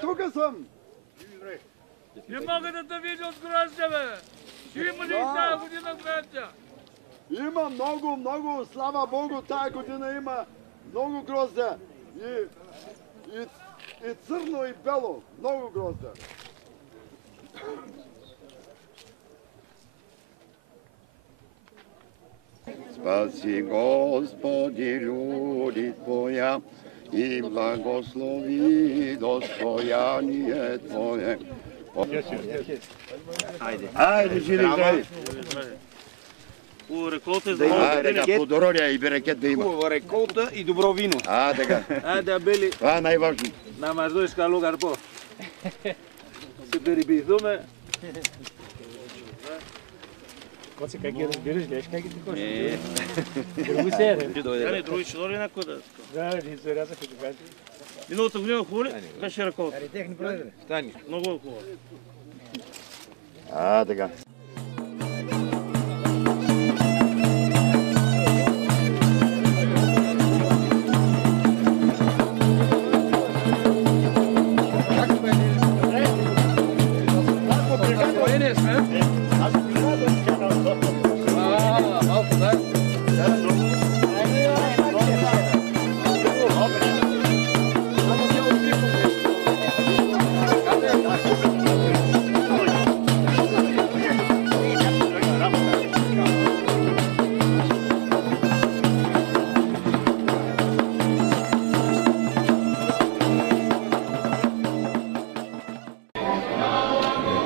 тук съм. Не мога да те видя от грозде, бе. Ще има ли тази година грозде? Има много, слава Богу, тази година има много грозде. И църно, и бело, много грозде. Спаси, Господи, люди Твоя и благослови достояние Твое. Айде, живи здрави! Хубава реколта и за новата година. Айде, плодородие и берекет да има. Хубава реколта и добро вино. Така. Айде, Абели. Това е най-важно. Να μας δώσεις καλό καρπό. Σε περιποιηθούμε. Κάτσε κακή εδώ πήρες, λες κακή την κόστα. Другусе, ρε. Кани, други ще дойде някой да... Да, ни зарязаха добре. Миналата година хубаво ли? Беше реколта. Ари, техни проведене. Стани. Много е хубаво. Така.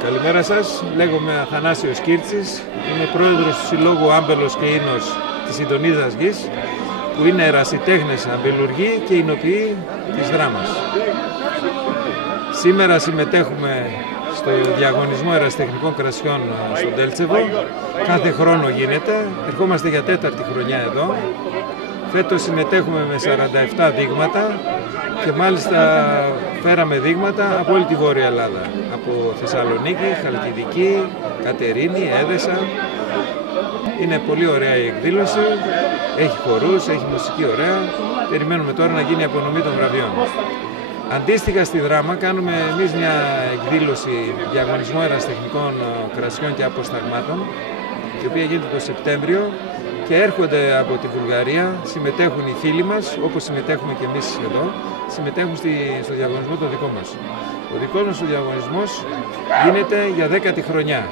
Καλημέρα σας, λέγομαι Αθανάσιος Κίρτσης, είμαι πρόεδρος του Συλλόγου Άμπελος και Ίνος της Ινδονίδας Γης, που είναι ερασιτέχνες αμπελουργοί και εινοποιοί της δράμας. Σήμερα συμμετέχουμε στο διαγωνισμό ερασιτεχνικών κρασιών στο Ντέλτσεβο. Κάθε χρόνο γίνεται, ερχόμαστε για 4η χρονιά εδώ. Φέτος συμμετέχουμε με 47 δείγματα και μάλιστα φέραμε δείγματα από όλη τη Βόρεια Ελλάδα. Από Θεσσαλονίκη, Χαλκιδική, Κατερίνη, Έδεσα. Είναι πολύ ωραία η εκδήλωση, έχει χορούς, έχει μουσική ωραία. Περιμένουμε τώρα να γίνει η απονομή των βραβείων. Αντίστοιχα στη Δράμα κάνουμε εμείς μια εκδήλωση διαγωνισμό ερασιτεχνικών κρασιών και αποσταγμάτων, η οποία γίνεται το Σεπτέμβριο και έρχονται από τη Βουλγαρία, συμμετέχουν οι φίλοι μας, όπως συμμετέχουμε και εμείς εδώ, συμμετέχουν στο διαγωνισμό το δικό μας. Ο δικός μας ο διαγωνισμός γίνεται για 10η χρονιά.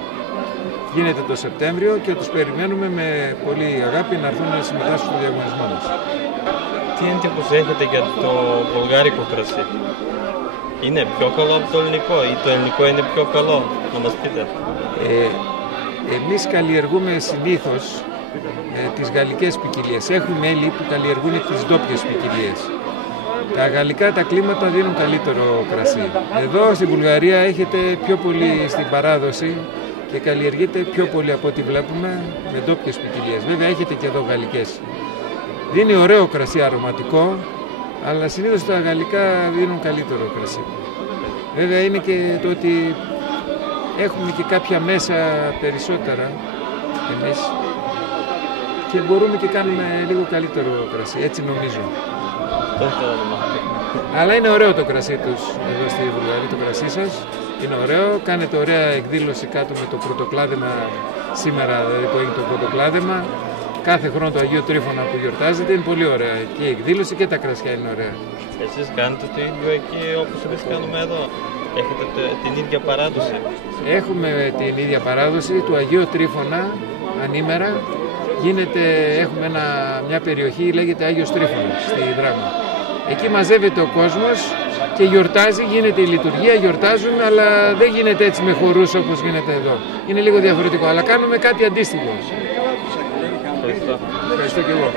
Γίνεται το Σεπτέμβριο και τους περιμένουμε με πολύ αγάπη να έρθουν να συμμετάσχουν στο διαγωνισμό μας. Τι έντυπους έχετε για το βουλγάρικο κρασί? Είναι πιο καλό από το ελληνικό ή το ελληνικό είναι πιο καλό? Να μας πείτε. Εμείς καλλιεργούμε συνήθως τις γαλλικές ποικιλίες. Έχουμε μέλη που καλλιεργούν τις ντόπιες ποικιλίες. Τα γαλλικά τα κλίματα δίνουν καλύτερο κρασί. Εδώ στη Βουλγαρία έχετε πιο πολύ στην παράδοση και καλλιεργείται πιο πολύ από ό,τι βλέπουμε με ντόπιες ποικιλίες. Βέβαια έχετε και εδώ γαλλικές. Δίνει ωραίο κρασί, αρωματικό, αλλά συνήθως τα γαλλικά δίνουν καλύτερο κρασί. Βέβαια είναι και το ότι έχουμε και κάποια μέσα περισσότερα εμείς και μπορούμε και κάνουμε λίγο καλύτερο κρασί, έτσι νομίζω. Αλλά είναι ωραίο το κρασί τους εδώ στη Βουλγαρία, το κρασί σας. Είναι ωραίο, κάνετε ωραία εκδήλωση κάτω με το πρωτοκλάδεμα σήμερα, δηλαδή που έγινε το πρωτοκλάδεμα. Κάθε χρόνο το Αγίο Τρίφωνα που γιορτάζεται είναι πολύ ωραία και η εκδήλωση και τα κρασιά είναι ωραία. Εσείς κάνετε το ίδιο εκεί όπως εμείς κάνουμε εδώ? Έχετε την ίδια παράδοση? Έχουμε την ίδια παράδοση του Αγίου Τρίφωνα ανήμερα. Έχουμε μια περιοχή, λέγεται Άγιος Τρίφωνας στη Δράμα. Εκεί μαζεύεται ο κόσμος και γιορτάζει, γίνεται η λειτουργία, γιορτάζουν, αλλά δεν γίνεται έτσι με χορούς όπως γίνεται εδώ. Είναι λίγο διαφορετικό, αλλά κάνουμε κάτι αντίστοιχο. Ευχαριστώ και εγώ.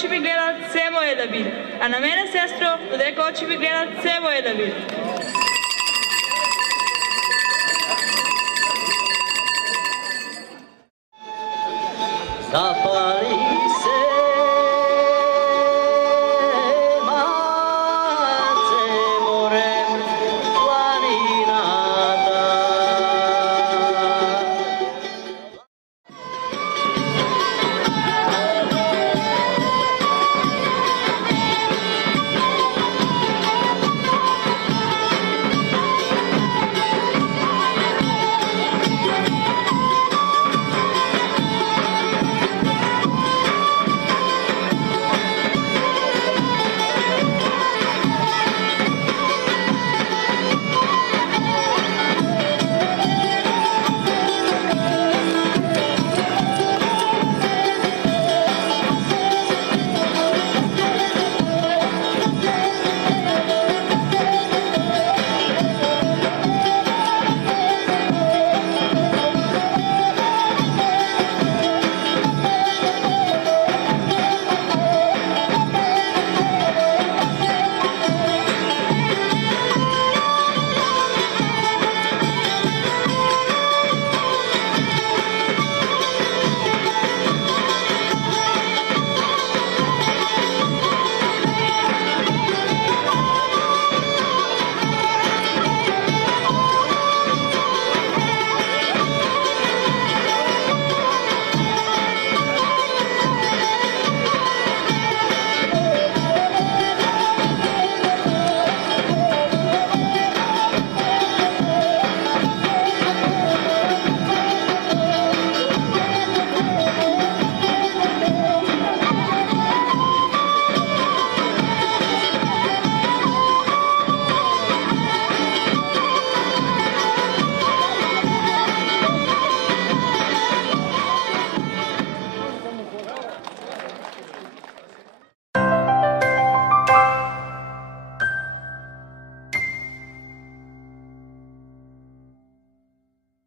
очи би гледат, се моje да биде. А на мене, сестро, додека очи би гледат, се моje да биде. Zapali